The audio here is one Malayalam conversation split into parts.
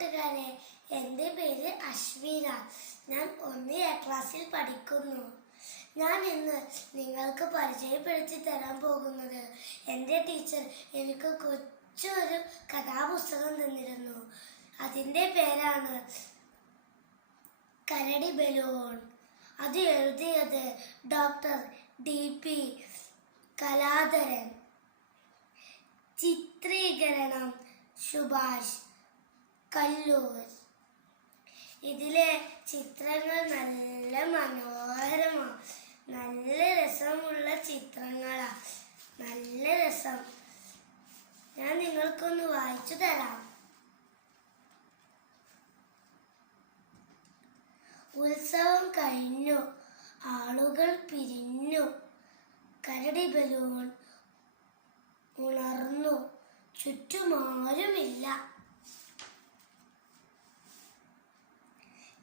കൂട്ടുകാരെ എന്റെ പേര് അശ്വീന. ഞാൻ ഒന്ന് ക്ലാസ്സിൽ പഠിക്കുന്നു. ഞാൻ ഇന്ന് നിങ്ങൾക്ക് പരിചയപ്പെടുത്തി തരാൻ പോകുന്നത് എന്റെ ടീച്ചർ എനിക്ക് കൊച്ചൊരു കഥാപുസ്തകം തന്നിരുന്നു. അതിന്റെ പേരാണ് കരടി ബലൂൺ. അത് എഴുതിയത് ഡോക്ടർ ഡി പി കലാധരൻ. ചിത്രീകരണം സുഭാഷ്. കല്ലൂർ. ഇതിലെ ചിത്രങ്ങൾ നല്ല മനോഹരമാണ് നല്ല രസമുള്ള ചിത്രങ്ങളാണ് നല്ല രസം. ഞാൻ നിങ്ങൾക്കൊന്ന് വായിച്ചു തരാം. ഉത്സവം കഴിഞ്ഞു. ആളുകൾ പിരിഞ്ഞു. കരടി ബലൂൺ ഉണർന്നു. ചുറ്റുമാരുമില്ല.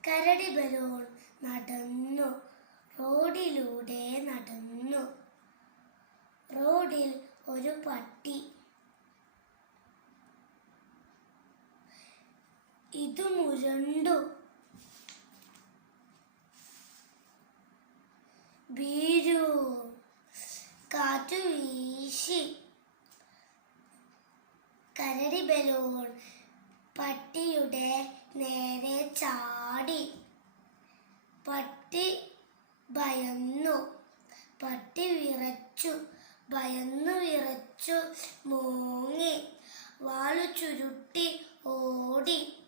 കരടി ബലൂൺ നടന്നു. റോഡിലൂടെ നടന്നു. റോഡിൽ ഒരു പട്ടി. ഇത് മുരണ്ടു. ബീരു കാറ്റു വീശി. കരടി ബലൂൺ പട്ടിയുടെ നേരെ ചാടി പട്ടി ഭയന്നു പട്ടി വിറച്ചു ഭയന്നു വിറച്ചു മൂങ്ങി വാളു ചുരുട്ടി ഓടി.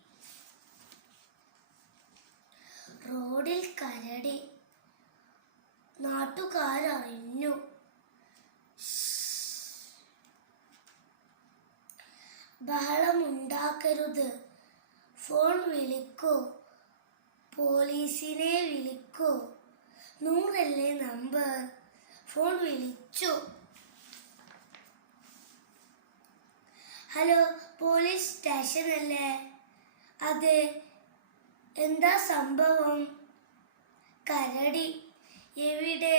റോഡിൽ കരടി. നാട്ടുകാരറിഞ്ഞു ബഹളമുണ്ടാക്കരുത്. ഫോൺ വിളിക്കൂ പോലീസിനെ വിളിക്കൂ. നൂറല്ലേ നമ്പർ? ഫോൺ വിളിച്ചു. ഹലോ പോലീസ് സ്റ്റേഷൻ അല്ലേ അതെ എന്താ സംഭവം? കരടി എവിടെ?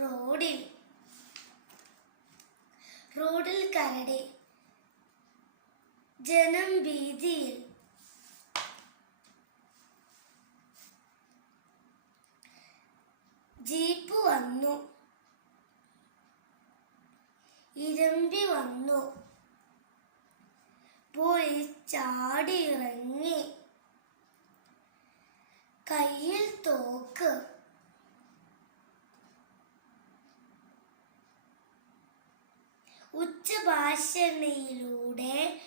റോഡിൽ. റോഡിൽ കരടി. ജനം ഭീതിയിൽ. ജീപ്പ് വന്നു. ഇരമ്പി വന്നു. പോലീസ് ചാടി ഇറങ്ങി. കയ്യിൽ തോക്ക്. ഉച്ചഭാഷണിയിലൂടെ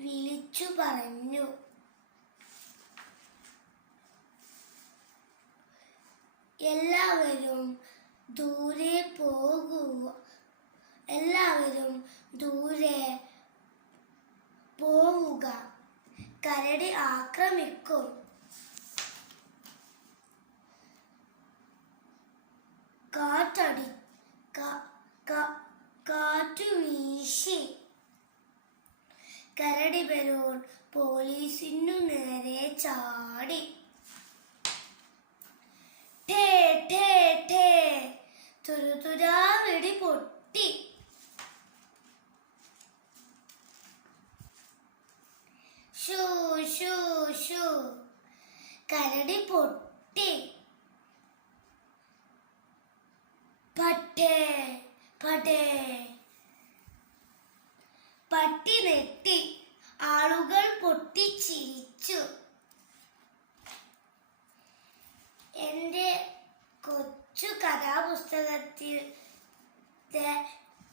വിളിച്ചു പറഞ്ഞു. എല്ലാവരും ദൂരെ പോകൂ എല്ലാവരും ദൂരെ പോവുക. കരടി ആക്രമിക്കും. കാറ്റടി കാറ്റു വീശി. കരടി ബലൂൺ പോലീസിനു നേരെ ചാടി. ടേ ഷൂ ഷൂ ഷൂ കരടി പൊട്ടി. പട്ടേ പട്ടേ പട്ടി നെട്ടി ആളുകൾ പൊട്ടിച്ചിരിച്ചു. എന്റെ കൊച്ചു കഥാപുസ്തകത്തിൽ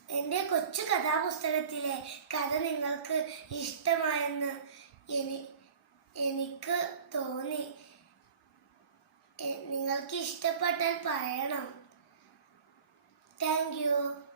എന്റെ കൊച്ചു കഥാപുസ്തകത്തിലെ കഥ നിങ്ങൾക്ക് ഇഷ്ടമായെന്ന് എനിക്ക് തോന്നി. നിങ്ങൾക്ക് ഇഷ്ടപ്പെട്ടാൽ പറയണം. Thank you.